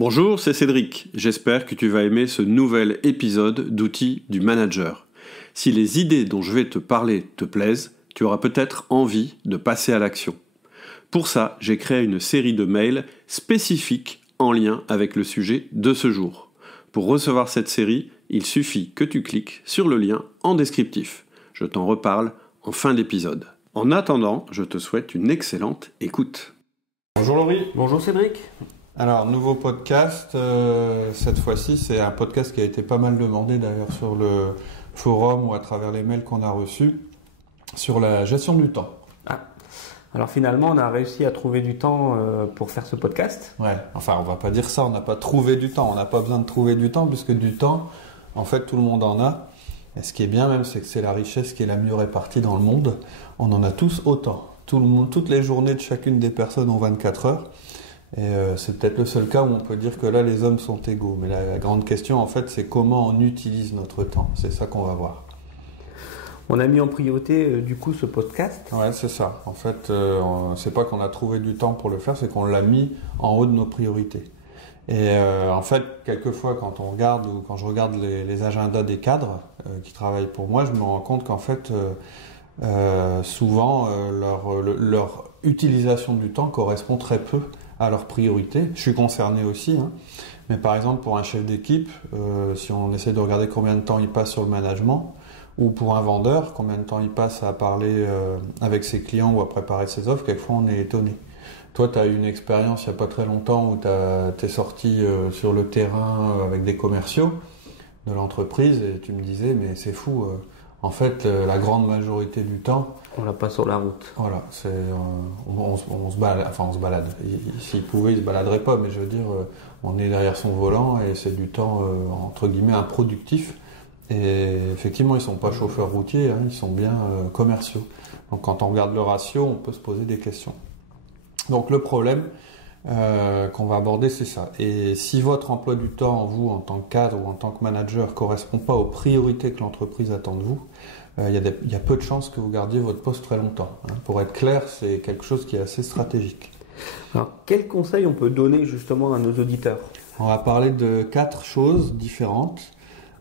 Bonjour, c'est Cédric. J'espère que tu vas aimer ce nouvel épisode d'Outils du Manager. Si les idées dont je vais te parler te plaisent, tu auras peut-être envie de passer à l'action. Pour ça, j'ai créé une série de mails spécifiques en lien avec le sujet de ce jour. Pour recevoir cette série, il suffit que tu cliques sur le lien en descriptif. Je t'en reparle en fin d'épisode. En attendant, je te souhaite une excellente écoute. Bonjour Laurie. Bonjour Cédric. Alors, nouveau podcast. Cette fois-ci, c'est un podcast qui a été pas mal demandé d'ailleurs sur le forum ou à travers les mails qu'on a reçus sur la gestion du temps. Alors finalement, on a réussi à trouver du temps pour faire ce podcast. Ouais, enfin, on va pas dire ça, on n'a pas trouvé du temps. On n'a pas besoin de trouver du temps puisque du temps, en fait, tout le monde en a. Et ce qui est bien même, c'est que c'est la richesse qui est la mieux répartie dans le monde. On en a tous autant. Tout le monde, toutes les journées de chacune des personnes ont 24 heures. Et c'est peut-être le seul cas où on peut dire que là, les hommes sont égaux. Mais la grande question, en fait, c'est comment on utilise notre temps. C'est ça qu'on va voir. On a mis en priorité, du coup, ce podcast. Ouais, c'est ça. En fait, c'est pas qu'on a trouvé du temps pour le faire, c'est qu'on l'a mis en haut de nos priorités. Et en fait, quelquefois, quand on regarde ou quand je regarde les agendas des cadres qui travaillent pour moi, je me rends compte qu'en fait, souvent, leur utilisation du temps correspond très peu à leurs priorités. Je suis concerné aussi, hein. Mais par exemple, pour un chef d'équipe, si on essaie de regarder combien de temps il passe sur le management, ou pour un vendeur, combien de temps il passe à parler avec ses clients ou à préparer ses offres, quelquefois on est étonné. Toi, tu as eu une expérience il n'y a pas très longtemps où tu es sorti sur le terrain avec des commerciaux de l'entreprise et tu me disais, mais c'est fou, en fait, la grande majorité du temps, on l'a pas sur la route. Voilà, on se balade, enfin on se balade. S'il pouvait, il se baladerait pas, mais je veux dire, on est derrière son volant et c'est du temps entre guillemets improductif. Et effectivement, ils sont pas chauffeurs routiers, hein, ils sont bien commerciaux. Donc quand on regarde le ratio, on peut se poser des questions. Donc le problème qu'on va aborder, c'est ça. Et si votre emploi du temps, vous, en tant que cadre ou en tant que manager, correspond pas aux priorités que l'entreprise attend de vous, il y a peu de chances que vous gardiez votre poste très longtemps. Hein. Pour être clair, c'est quelque chose qui est assez stratégique. Alors, quels conseils on peut donner justement à nos auditeurs ? On va parler de 4 choses différentes.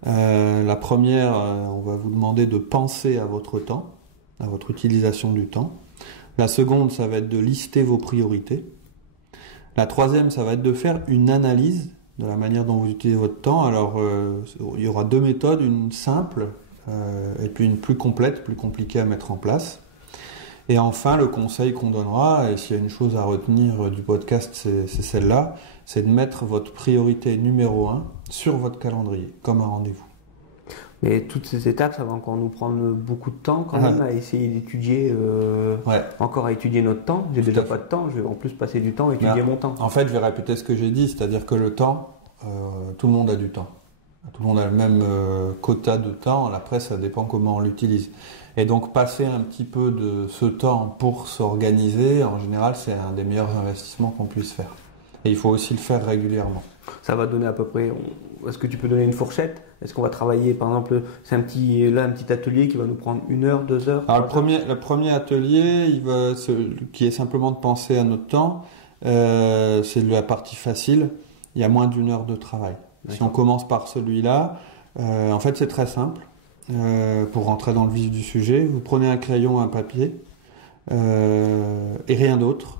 La première, on va vous demander de penser à votre temps, à votre utilisation du temps. La seconde, ça va être de lister vos priorités. La troisième, ça va être de faire une analyse de la manière dont vous utilisez votre temps. Alors, il y aura 2 méthodes, une simple et puis une plus complète, plus compliquée à mettre en place. Et enfin, le conseil qu'on donnera, et s'il y a une chose à retenir du podcast, c'est celle-là, c'est de mettre votre priorité numéro 1 sur votre calendrier, comme un rendez-vous. Mais toutes ces étapes, ça va encore nous prendre beaucoup de temps quand même à essayer d'étudier, encore à étudier notre temps. J'ai déjà pas de temps, je vais en plus passer du temps à étudier mon temps. En fait, je vais répéter ce que j'ai dit, c'est-à-dire que le temps, tout le monde a du temps. Tout le monde a le même quota de temps, après ça dépend comment on l'utilise. Et donc passer un petit peu de ce temps pour s'organiser, en général, c'est un des meilleurs investissements qu'on puisse faire. Et il faut aussi le faire régulièrement. Ça va donner à peu près... Est-ce que tu peux donner une fourchette ? Est-ce qu'on va travailler, par exemple, c'est un petit atelier qui va nous prendre 1 heure, 2 heures ? Alors le premier atelier, qui est simplement de penser à notre temps, c'est de la partie facile. Il y a moins d'1 heure de travail. D'accord. Si on commence par celui-là, en fait c'est très simple. Pour rentrer dans le vif du sujet, vous prenez un crayon, un papier et rien d'autre.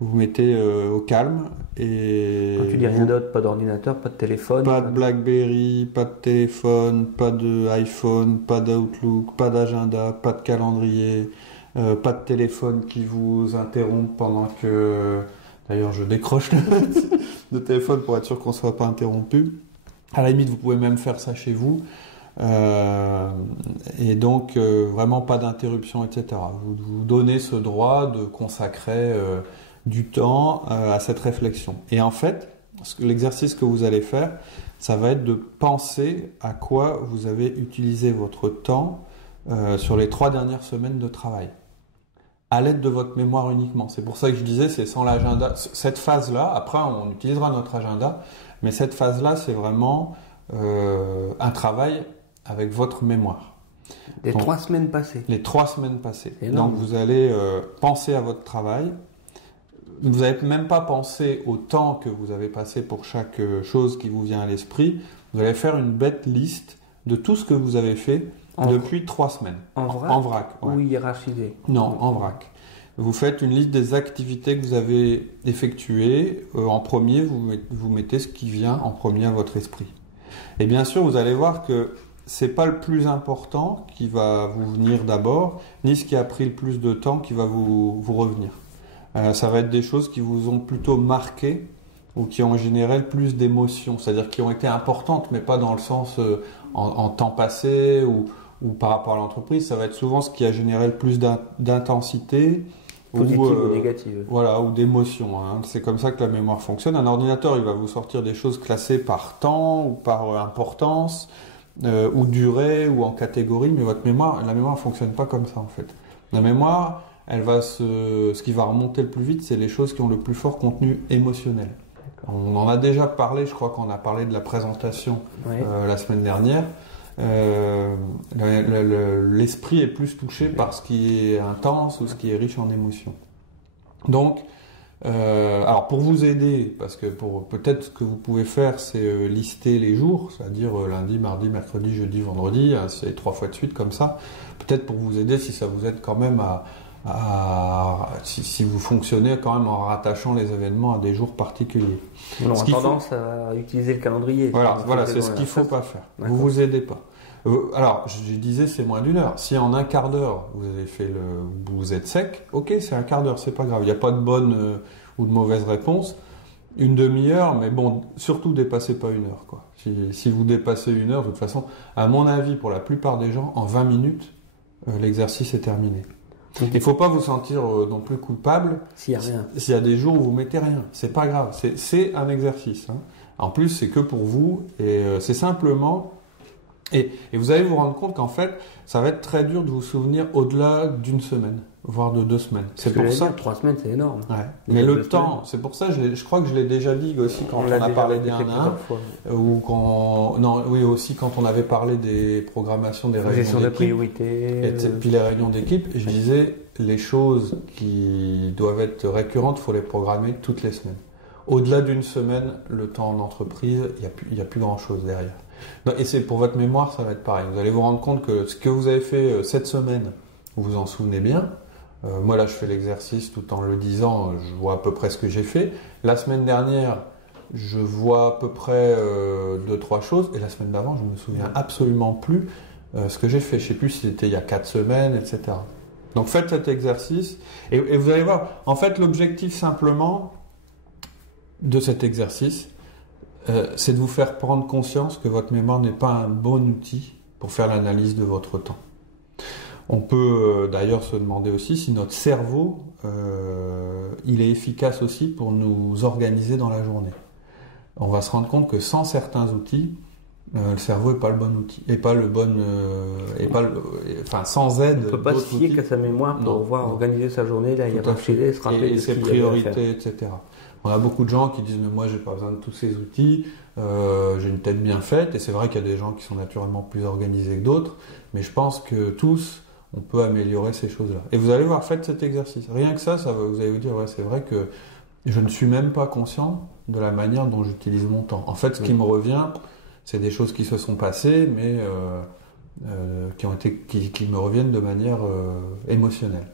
Vous vous mettez au calme et... Quand tu dis rien d'autre, pas d'ordinateur, pas de téléphone... Pas de BlackBerry, pas de téléphone, pas d'iPhone, pas d'Outlook, pas d'agenda, pas de calendrier, pas de téléphone qui vous interrompt pendant que... D'ailleurs, je décroche le téléphone pour être sûr qu'on ne soit pas interrompu. À la limite, vous pouvez même faire ça chez vous. Et donc, vraiment pas d'interruption, etc. Vous donnez ce droit de consacrer du temps à cette réflexion. Et en fait, l'exercice que vous allez faire, ça va être de penser à quoi vous avez utilisé votre temps sur les 3 dernières semaines de travail. À l'aide de votre mémoire uniquement. C'est pour ça que je disais, c'est sans l'agenda. Cette phase-là, après on utilisera notre agenda, mais cette phase-là, c'est vraiment un travail avec votre mémoire. Les 3 semaines passées. Les 3 semaines passées. Énorme. Donc vous allez penser à votre travail, vous n'avez même pas pensé au temps que vous avez passé pour chaque chose qui vous vient à l'esprit. Vous allez faire une bête liste de tout ce que vous avez fait depuis 3 semaines. En vrac ouais. Ou hiérarchisé? Non, en vrac. Vous faites une liste des activités que vous avez effectuées. En premier, vous mettez ce qui vient en premier à votre esprit. Et bien sûr, vous allez voir que c'est pas le plus important qui va vous venir d'abord, ni ce qui a pris le plus de temps qui va vous revenir. Ça va être des choses qui vous ont plutôt marqué ou qui ont généré le plus d'émotions, c'est-à-dire qui ont été importantes, mais pas dans le sens en temps passé ou par rapport à l'entreprise. Ça va être souvent ce qui a généré le plus d'intensité. Positive ou négative. Voilà, ou d'émotion. Hein. C'est comme ça que la mémoire fonctionne. Un ordinateur, il va vous sortir des choses classées par temps ou par importance, ou durée ou en catégorie, mais la mémoire ne fonctionne pas comme ça en fait. La mémoire, ce qui va remonter le plus vite, c'est les choses qui ont le plus fort contenu émotionnel. On en a déjà parlé, je crois qu'on a parlé de la présentation la semaine dernière. L'esprit est plus touché par ce qui est intense ou ce qui est riche en émotions. Donc, alors pour vous aider, parce que peut-être ce que vous pouvez faire, c'est lister les jours, c'est-à-dire lundi, mardi, mercredi, jeudi, vendredi, c'est 3 fois de suite comme ça. Peut-être pour vous aider, si ça vous aide quand même si vous fonctionnez quand même en rattachant les événements à des jours particuliers. On a tendance à utiliser le calendrier. Voilà, c'est ce qu'il ne faut pas faire. Vous vous aidez pas. Alors, je disais c'est moins d'1 heure. Si en un quart d'heure vous êtes sec, ok, c'est un quart d'heure, c'est pas grave. Il n'y a pas de bonne ou de mauvaise réponse. Une demi-heure, mais bon, surtout dépassez pas 1 heure, quoi. Si vous dépassez 1 heure, de toute façon, à mon avis, pour la plupart des gens, en 20 minutes, l'exercice est terminé. Il ne faut pas vous sentir non plus coupable s'il y a rien. S'il y a des jours où vous mettez rien. C'est pas grave. C'est un exercice. Hein. En plus, c'est que pour vous et c'est simplement. Et vous allez vous rendre compte qu'en fait, ça va être très dur de vous souvenir au-delà d'1 semaine, voire de 2 semaines. C'est pour ça. 3 semaines, c'est énorme. Ouais. Mais le temps, c'est pour ça. Je crois que je l'ai déjà dit aussi quand on a parlé des 1 à 1, ou aussi quand on avait parlé des programmations des réunions gestion de priorité, et puis les réunions d'équipe. Je disais les choses qui doivent être récurrentes, il faut les programmer toutes les semaines. Au-delà d'1 semaine, le temps en entreprise, il y a plus grand-chose derrière. Et c'est pour votre mémoire, ça va être pareil. Vous allez vous rendre compte que ce que vous avez fait cette semaine, vous vous en souvenez bien. Moi là, je fais l'exercice tout en le disant, je vois à peu près ce que j'ai fait. La semaine dernière, je vois à peu près 2-3 choses. Et la semaine d'avant, je ne me souviens absolument plus ce que j'ai fait. Je ne sais plus si c'était il y a 4 semaines, etc. Donc faites cet exercice et vous allez voir. En fait, l'objectif simplement de cet exercice, c'est de vous faire prendre conscience que votre mémoire n'est pas un bon outil pour faire l'analyse de votre temps. On peut d'ailleurs se demander aussi si notre cerveau il est efficace aussi pour nous organiser dans la journée. On va se rendre compte que sans certains outils, le cerveau n'est pas le bon outil, et pas le bon, sans aide. On ne peut pas se fier qu'à sa mémoire pour pouvoir organiser sa journée, là, il y a pas se rappeler et ses priorités, etc. On a beaucoup de gens qui disent mais moi j'ai pas besoin de tous ces outils, j'ai une tête bien faite, et c'est vrai qu'il y a des gens qui sont naturellement plus organisés que d'autres, mais je pense que tous on peut améliorer ces choses-là. Et vous allez voir, faites cet exercice. Rien que ça vous allez vous dire ouais c'est vrai que je ne suis même pas conscient de la manière dont j'utilise mon temps. En fait, ce qui me revient, c'est des choses qui se sont passées, mais qui me reviennent de manière émotionnelle.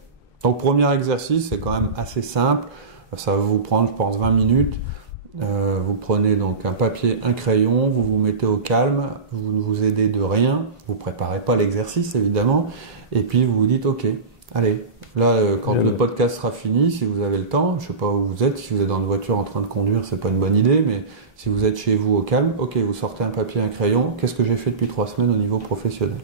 Donc premier exercice, c'est quand même assez simple. Ça va vous prendre, je pense, 20 minutes. Vous prenez donc un papier, un crayon, vous vous mettez au calme, vous ne vous aidez de rien, vous ne préparez pas l'exercice évidemment, et puis vous vous dites ok, allez, là quand le podcast sera fini, si vous avez le temps, je ne sais pas où vous êtes, si vous êtes dans une voiture en train de conduire, c'est pas une bonne idée, mais si vous êtes chez vous au calme, ok, vous sortez un papier, un crayon, qu'est-ce que j'ai fait depuis 3 semaines au niveau professionnel ?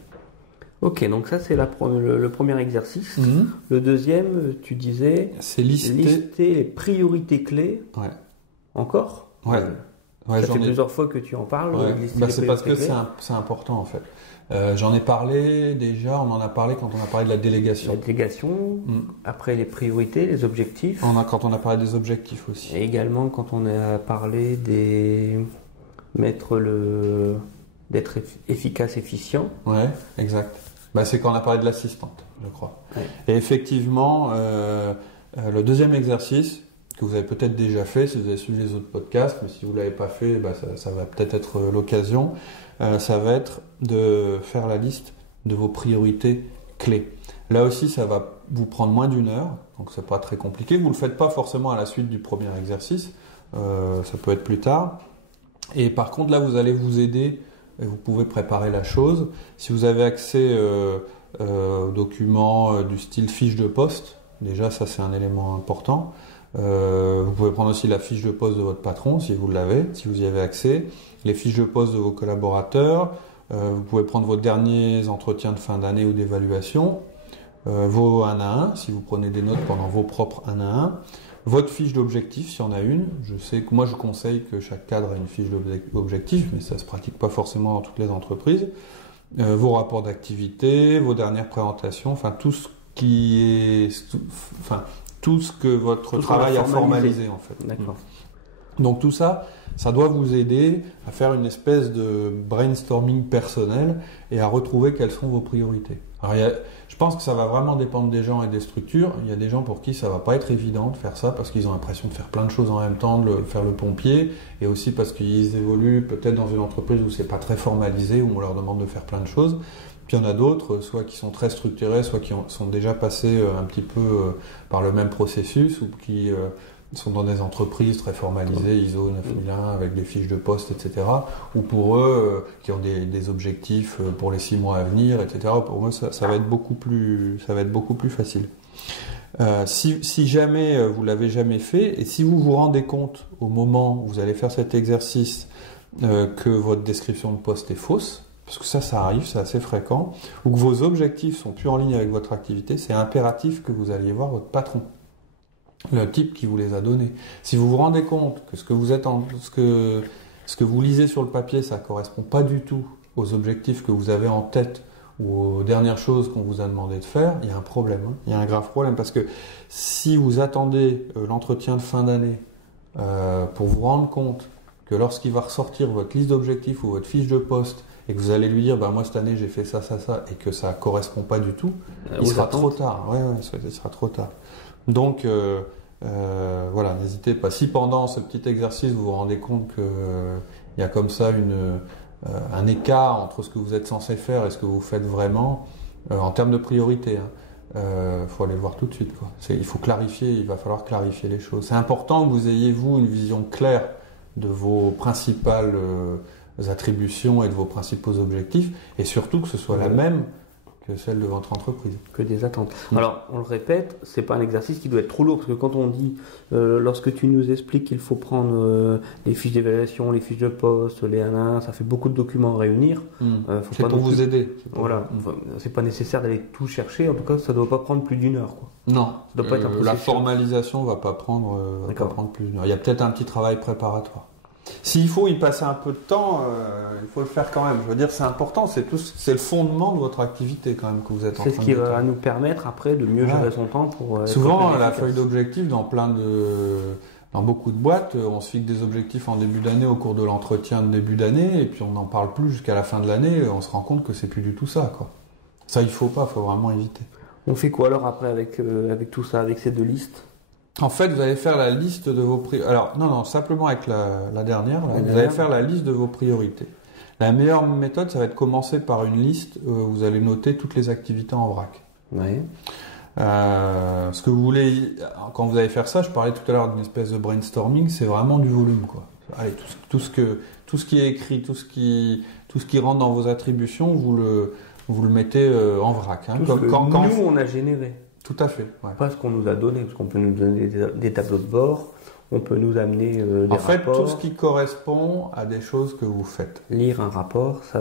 Ok, donc ça c'est le premier exercice. Mmh. Le deuxième, tu disais, c'est lister les priorités clés. Ouais. Encore ? Ouais. Ça fait plusieurs fois que tu en parles. Ouais. C'est parce que c'est important en fait. J'en ai parlé déjà, on en a parlé quand on a parlé de la délégation. La délégation, après les priorités, les objectifs. Quand on a parlé des objectifs aussi. Et également quand on a parlé d'être efficace, efficient. Ouais, exact. C'est quand on a parlé de l'assistante, je crois. Ouais. Et effectivement, le deuxième exercice, que vous avez peut-être déjà fait si vous avez suivi les autres podcasts, mais si vous ne l'avez pas fait, ça va peut-être être l'occasion. Ça va être de faire la liste de vos priorités clés. Là aussi, ça va vous prendre moins d'1 heure, donc c'est pas très compliqué. Vous ne le faites pas forcément à la suite du premier exercice, ça peut être plus tard. Et par contre, là, vous allez vous aider et vous pouvez préparer la chose. Si vous avez accès aux documents du style fiche de poste, déjà ça c'est un élément important. Vous pouvez prendre aussi la fiche de poste de votre patron si vous l'avez, si vous y avez accès, les fiches de poste de vos collaborateurs, vous pouvez prendre vos derniers entretiens de fin d'année ou d'évaluation, vos 1 à 1 si vous prenez des notes pendant vos propres 1 à 1, votre fiche d'objectif s'il y en a une. Je sais que moi je conseille que chaque cadre ait une fiche d'objectif, mais ça ne se pratique pas forcément dans toutes les entreprises. Vos rapports d'activité, vos dernières présentations, enfin tout ce que votre travail a formalisé en fait. D'accord. Donc tout ça, ça doit vous aider à faire une espèce de brainstorming personnel et à retrouver quelles sont vos priorités. Alors je pense que ça va vraiment dépendre des gens et des structures. Il y a des gens pour qui ça va pas être évident de faire ça parce qu'ils ont l'impression de faire plein de choses en même temps, de faire le pompier, et aussi parce qu'ils évoluent peut-être dans une entreprise où c'est pas très formalisé, où on leur demande de faire plein de choses. Puis il y en a d'autres, soit qui sont très structurés, soit qui sont déjà passés un petit peu par le même processus, ou qui sont dans des entreprises très formalisées, ISO 9001, avec des fiches de poste, etc. Ou pour eux, qui ont des objectifs pour les 6 mois à venir, etc. Pour eux, ça va être beaucoup plus facile. Si jamais vous l'avez jamais fait, et si vous vous rendez compte au moment où vous allez faire cet exercice que votre description de poste est fausse, parce que ça arrive, c'est assez fréquent, ou que vos objectifs sont plus en ligne avec votre activité, c'est impératif que vous alliez voir votre patron, le type qui vous les a donnés. Si vous vous rendez compte que ce que vous lisez sur le papier, ça correspond pas du tout aux objectifs que vous avez en tête ou aux dernières choses qu'on vous a demandé de faire, il y a un problème. Il y a un grave problème, parce que si vous attendez l'entretien de fin d'année pour vous rendre compte que lorsqu'il va ressortir votre liste d'objectifs ou votre fiche de poste, et que vous allez lui dire, moi cette année j'ai fait ça, et que ça correspond pas du tout, il sera trop tard. Il sera trop tard. Donc voilà, n'hésitez pas. Si pendant ce petit exercice vous vous rendez compte qu'il y a comme ça un écart entre ce que vous êtes censé faire et ce que vous faites vraiment, en termes de priorité, faut aller le voir tout de suite, quoi. Il va falloir clarifier les choses. C'est important que vous ayez, vous, une vision claire de vos principales attributions et de vos principaux objectifs, et surtout que ce soit la même que celle de votre entreprise. Que des attentes. Alors, on le répète, c'est pas un exercice qui doit être trop lourd, parce que quand on dit, lorsque tu nous expliques qu'il faut prendre les fiches d'évaluation, les fiches de poste, les 1 à 1, ça fait beaucoup de documents à réunir. C'est pas pour vous aider. Voilà, c'est pas nécessaire d'aller tout chercher, en tout cas, ça doit pas prendre plus d'1 heure, quoi. Non, ça doit pas être un la formalisation va pas prendre plus d'1 heure. Il y a peut-être un petit travail préparatoire. S'il faut y passer un peu de temps, il faut le faire quand même. Je veux dire, c'est important, c'est le fondement de votre activité quand même que vous êtes en train de faire. C'est ce qui va nous permettre après de mieux gérer son temps pour. Souvent, la feuille d'objectifs dans beaucoup de boîtes, on se fixe des objectifs en début d'année au cours de l'entretien de début d'année, et puis on n'en parle plus jusqu'à la fin de l'année. On se rend compte que c'est plus du tout ça, quoi. Ça, il faut vraiment éviter. On fait quoi alors après avec tout ça, avec ces 2 listes? En fait, vous allez faire la liste de vos priorités. Alors, non, simplement avec la dernière. Vous allez faire la liste de vos priorités. La meilleure méthode, ça va être de commencer par une liste où vous allez noter toutes les activités en vrac. Oui. Ce que vous voulez, quand vous allez faire ça, je parlais tout à l'heure d'une espèce de brainstorming, c'est vraiment du volume, quoi. Allez, tout ce qui est écrit, tout ce qui rentre dans vos attributions, vous le mettez en vrac. Nous, on a généré. Tout à fait. Ouais. Pas ce qu'on nous a donné, parce qu'on peut nous donner des tableaux de bord, on peut nous amener des rapports. En fait, tout ce qui correspond à des choses que vous faites. Lire un rapport, ça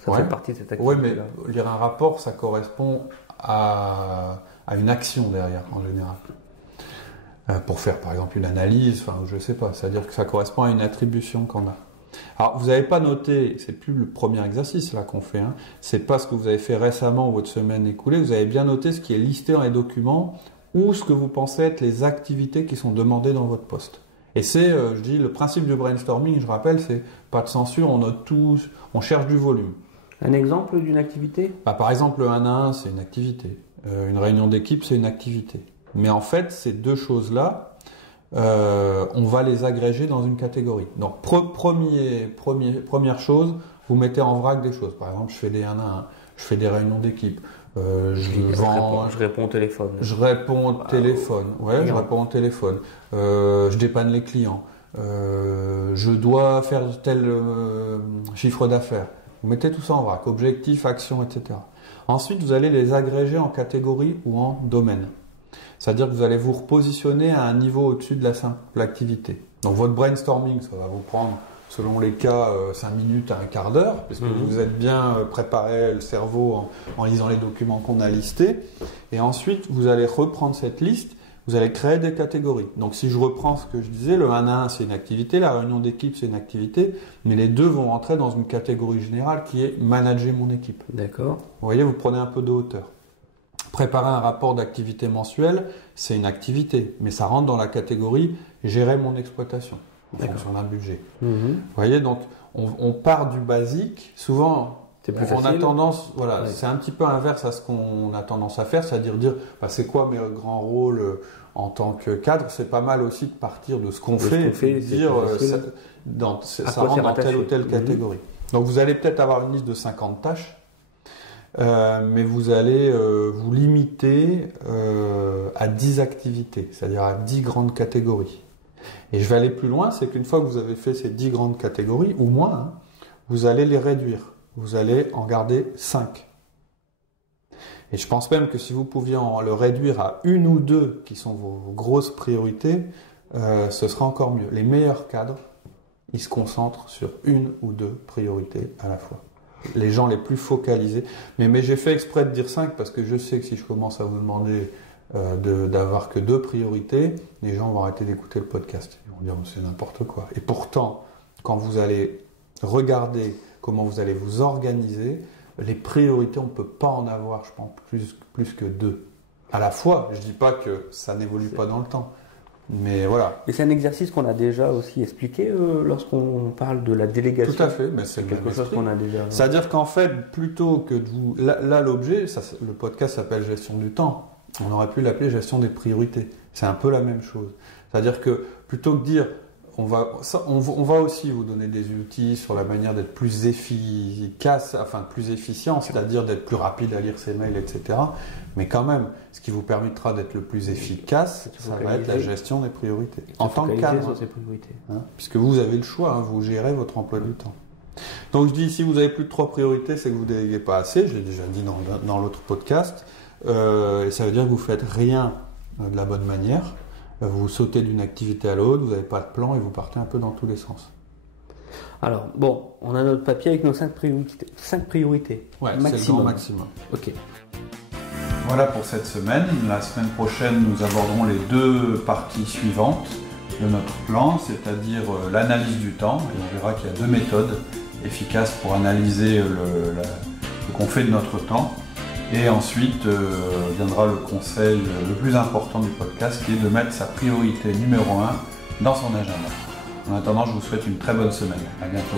fait partie de cette activité. Oui, mais lire un rapport, ça correspond à une action derrière, en général. Pour faire, par exemple, une analyse, je sais pas, c'est-à-dire que ça correspond à une attribution qu'on a. Alors, vous n'avez pas noté, c'est plus le premier exercice là qu'on fait, c'est pas ce que vous avez fait récemment ou votre semaine écoulée, vous avez bien noté ce qui est listé dans les documents ou ce que vous pensez être les activités qui sont demandées dans votre poste. Et c'est, je dis, le principe du brainstorming, je rappelle, c'est pas de censure, on note tout, on cherche du volume. Un exemple d'une activité ? Par exemple, le 1 à 1, c'est une activité. Une réunion d'équipe, c'est une activité. Mais en fait, ces 2 choses-là, on va les agréger dans une catégorie. Donc première chose, vous mettez en vrac des choses. Par exemple, je fais des 1 à 1, je fais des réunions d'équipe, je réponds au téléphone. Je réponds au téléphone. Ouais, je réponds au téléphone. Je dépanne les clients. Je dois faire tel chiffre d'affaires. Vous mettez tout ça en vrac, objectif, action, etc. Ensuite, vous allez les agréger en catégorie ou en domaine. C'est-à-dire que vous allez vous repositionner à un niveau au-dessus de la simple activité. Donc votre brainstorming, ça va vous prendre, selon les cas, 5 minutes à un quart d'heure, parce que vous êtes bien préparé le cerveau en lisant les documents qu'on a listés. Et ensuite, vous allez reprendre cette liste, vous allez créer des catégories. Donc si je reprends ce que je disais, le 1 à 1 c'est une activité, la réunion d'équipe c'est une activité, mais les deux vont rentrer dans une catégorie générale qui est manager mon équipe. D'accord. Vous voyez, vous prenez un peu de hauteur. Préparer un rapport d'activité mensuelle, c'est une activité, mais ça rentre dans la catégorie gérer mon exploitation en fonction d'un budget. Vous voyez, donc on part du basique. Souvent, on a tendance, c'est un petit peu inverse à ce qu'on a tendance à faire, c'est-à-dire dire c'est quoi mes grands rôles en tant que cadre. C'est pas mal aussi de partir de ce qu'on fait et de dire ça rentre dans telle ou telle catégorie. Donc vous allez peut-être avoir une liste de 50 tâches. Mais vous allez vous limiter à 10 activités, c'est-à-dire à 10 grandes catégories. Et je vais aller plus loin, c'est qu'une fois que vous avez fait ces 10 grandes catégories, ou moins, vous allez les réduire. Vous allez en garder 5. Et je pense même que si vous pouviez le réduire à 1 ou 2, qui sont vos grosses priorités, ce sera encore mieux. Les meilleurs cadres, ils se concentrent sur 1 ou 2 priorités à la fois. Les gens les plus focalisés. Mais j'ai fait exprès de dire 5 parce que je sais que si je commence à vous demander d'avoir que 2 priorités, les gens vont arrêter d'écouter le podcast. Ils vont dire c'est n'importe quoi. Et pourtant, quand vous allez regarder comment vous allez vous organiser, les priorités, on ne peut pas en avoir, je pense, plus que 2. À la fois, je ne dis pas que ça n'évolue pas dans le temps. Mais voilà. Et c'est un exercice qu'on a déjà aussi expliqué lorsqu'on parle de la délégation. Tout à fait, mais c'est quelque chose qu'on a déjà. C'est-à-dire qu'en fait, plutôt que de vous. Là l'objet, le podcast s'appelle gestion du temps. On aurait pu l'appeler gestion des priorités. C'est un peu la même chose. C'est-à-dire que plutôt que de dire. On va aussi vous donner des outils sur la manière d'être plus efficace, enfin plus efficient, c'est-à-dire d'être plus rapide à lire ses mails, etc. Mais quand même, ce qui vous permettra d'être le plus efficace, ça va être la gestion des priorités. En tant que cadre, sur ces priorités. Puisque vous avez le choix, vous gérez votre emploi du temps. Donc je dis, si vous avez plus de 3 priorités, c'est que vous ne déléguez pas assez, je l'ai déjà dit dans l'autre podcast, et ça veut dire que vous ne faites rien de la bonne manière. Vous sautez d'une activité à l'autre, vous n'avez pas de plan et vous partez un peu dans tous les sens. Alors, bon, on a notre papier avec nos 5 priorités. 5 priorités. Ouais, c'est le grand maximum. Ok. Voilà pour cette semaine. La semaine prochaine, nous aborderons les 2 parties suivantes de notre plan, c'est-à-dire l'analyse du temps. Et on verra qu'il y a 2 méthodes efficaces pour analyser ce qu'on fait de notre temps. Et ensuite viendra le conseil le plus important du podcast qui est de mettre sa priorité numéro 1 dans son agenda. En attendant, je vous souhaite une très bonne semaine. À bientôt.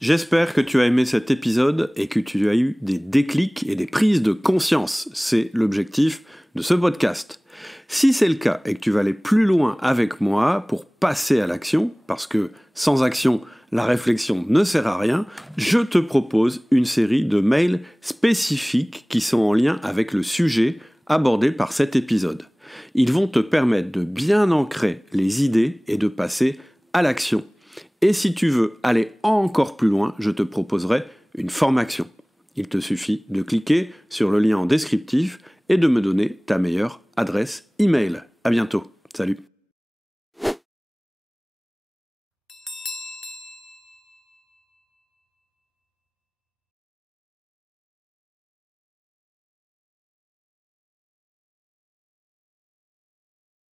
J'espère que tu as aimé cet épisode et que tu as eu des déclics et des prises de conscience. C'est l'objectif de ce podcast. Si c'est le cas et que tu vas aller plus loin avec moi pour passer à l'action, parce que sans action, la réflexion ne sert à rien, je te propose une série de mails spécifiques qui sont en lien avec le sujet abordé par cet épisode. Ils vont te permettre de bien ancrer les idées et de passer à l'action. Et si tu veux aller encore plus loin, je te proposerai une formation. Il te suffit de cliquer sur le lien en descriptif et de me donner ta meilleure adresse email. À bientôt. Salut.